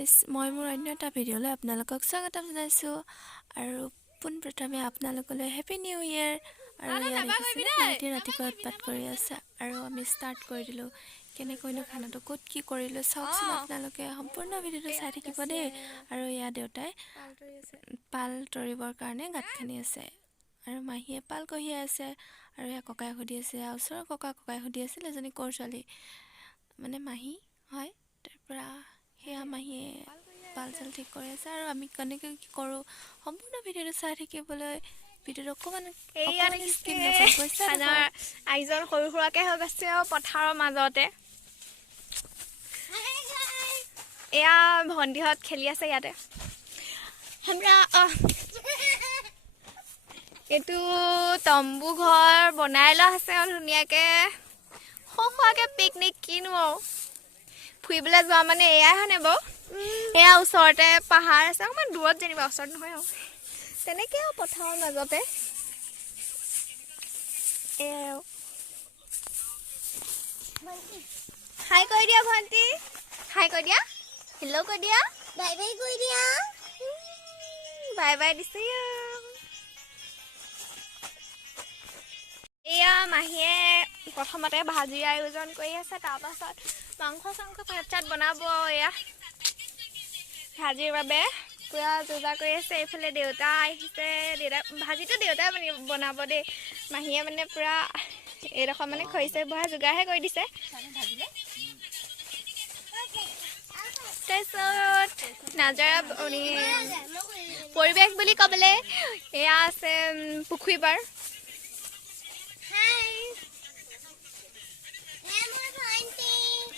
Guys মই মোৰ অন্য এটা ভিডিঅ'লৈ আপোনালোকক স্বাগতম জনাইছোঁ আৰু পোনপ্ৰথমে আপোনালোকলৈ হেপী নিউ ইয়েৰ। আৰু ইয়াত দেখিছেনে মাইটি ৰাতিপুৱা উৎপাত কৰি আছে আৰু আমি ষ্টাৰ্ট কৰি দিলোঁ। কেনেকৈনো খানাটো ক'ত কি কৰিলোঁ চাওকচোন আপোনালোকে, সম্পূৰ্ণ ভিডিঅ'টো চাই থাকিব দেই। আৰু ইয়াত দেউতাই পাল তৰিবৰ কাৰণে গাঁত খান্দি আছে আৰু মাহীয়ে পাল কঢ়িয়াই আছে। আৰু ইয়াৰ ককাই সুধি আছে, ওচৰৰ ককাই সুধি আছিল এজনী ক'ৰ ছোৱালী, মানে মাহী হয়। তাৰপৰা সেয়া মাহীয়ে পাল চাল ঠিক কৰি আছে আৰু আমি কেনেকৈ কি কৰোঁ সম্পূৰ্ণ ভিডিঅ'টো চাই থাকিবলৈ ভিডিঅ'টো অকণমান স্কিপ নকৰিব। আয়োজন সৰু সুৰাকৈ হৈ গৈছে আৰু পথাৰৰ মাজতে। এয়া ভণ্টিহঁত খেলি আছে ইয়াতে। এইটো তম্বু ঘৰ বনাই লোৱা আছে আৰু ধুনীয়াকৈ সৰুকৈ পিকনিক কিনো আৰু ফুৰিবলৈ যোৱা মানে এয়াই হয়নে বাৰু। এয়া ওচৰতে পাহাৰ আছে, অকণমান দূৰত যেনিবা, ওচৰত নহয় আৰু তেনেকৈ আৰু পথাৰৰ মাজতে। হাই কৈ দিয়া ভণ্টি, হাই কৈ দিয়া, হেল্ল' কৈ দিয়া, বাই বাই কৈ দিয়া, বাই বাই দিছে। এয়া মাহীয়ে প্ৰথমতে ভাজিৰ আয়োজন কৰি আছে, তাৰপাছত মাংস চাংস ভাত চাত বনাব। এয়া ভাজিৰ বাবে পূৰা যোগাৰ কৰি আছে। এইফালে দেউতা আহিছে, ভাজিটো দেউতাই বনাব দেই। মাহীয়ে মানে পূৰা এইডোখৰ মানে খৰিচে বহা যোগাৰহে কৰি দিছে। তাৰপিছত নাজাৰা পৰিৱেশ বুলি ক'বলৈ এয়া আছে পুখুৰী পাৰ।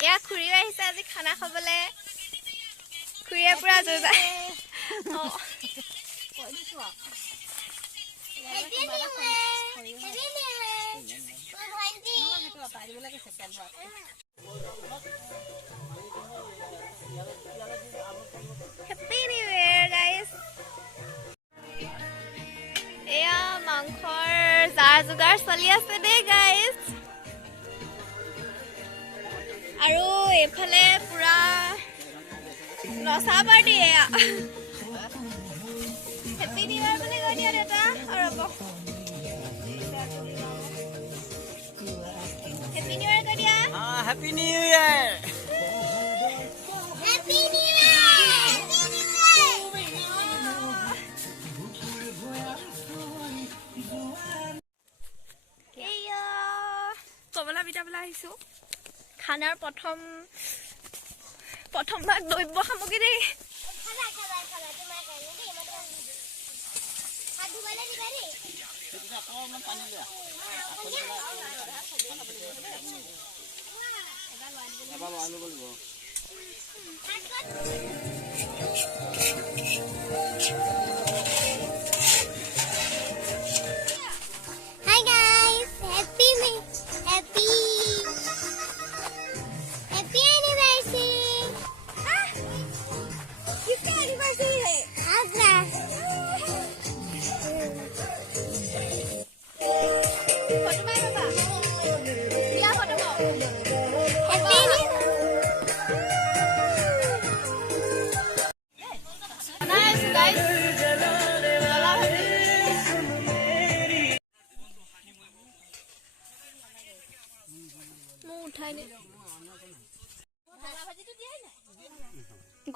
এয়া খুৰীও আহিছে আজি খানা খাবলৈ। খুৰীয়ে পুৰা যোগাৰ হেপী নিউ ইয়েৰ গাইজ। এয়া মাংসৰ যাৰ যোগাৰ চলি আছে দেই গাইজ। আৰু এইফালে পুৰা নচা পাৰ্টি। এয়া হেপী নিউ ইয়েৰ বুলি কৈ দিয়া দেউতা। আৰু ৰ'ব, হেপী নিউ ইয়েৰ কৈ দিয়া। Happy new year, happy new year. কমলা বিটাবলৈ আহিছোঁ। খানাৰ প্ৰথম ভাগ দ্ৰব্য সামগ্ৰী দেই। Hi guys, happy anniversary. किसका anniversary है? आपका। फोटो में पापा। क्या फोटो में? Happy nice guys.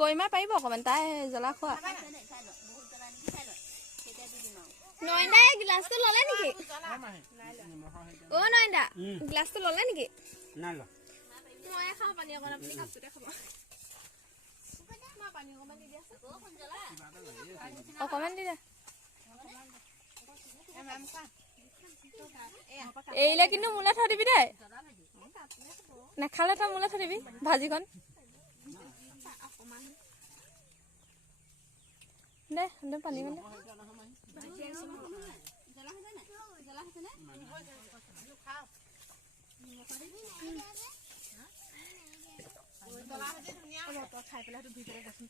গইমা পাৰিব অকণমান, তাই জ্বলা খোৱা। নয়নদা গ্লাছটো ল'লে নেকি? অ' নয়নদা গ্লাছটো ল'লে নেকি? ময়ে খাওঁ পানী অকণ, আপুনি কাপটোতে খাব। অকণমান দি দে। এৰিলে কিন্তু মোলৈ থৈ দিবি দেই, নাখালে তই মোলৈ থৈ দিবি ভাজিখন দে। পানী মানে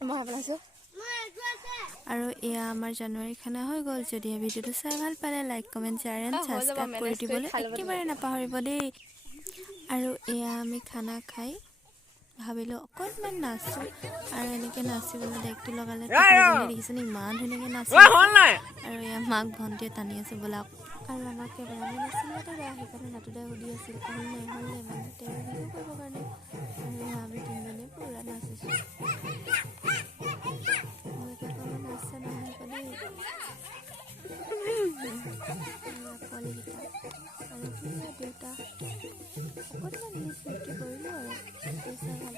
মই পেলাইছোঁ। আৰু এয়া আমাৰ জানুৱাৰী খানা হৈ গ'ল। যদি ভিডিঅ'টো চাই ভাল পালে like comment share and subscribe কৰি দিবলৈ একেবাৰে নাপাহৰিব দেই। আৰু এয়া আমি খানা খাই ভাবিলোঁ অকণমান নাচোঁ আৰু এনেকৈ নাচিবলৈ ডেকটো লগালে দেখিছেনে ইমান ধুনীয়াকৈ নাচি আৰু এয়া মাক ভণ্টিয়ে টানি আছে বোলাক আৰু আমাক কেমেৰামেন আছিলে বেয়া সেইকাৰণে নাটোদাই সুধি আছিল হ'ল নাই মানে তেওঁ ভিডিঅ' কৰিবৰ কাৰণে আৰু আমি তিনিজনে পূৰা নাচিছোঁ নাচছে নহয় দেই পোৱালিকেইটা আৰু দেউতা অকণমান মিছ ফূৰ্তি কৰিলোঁ আৰু চাই ভাল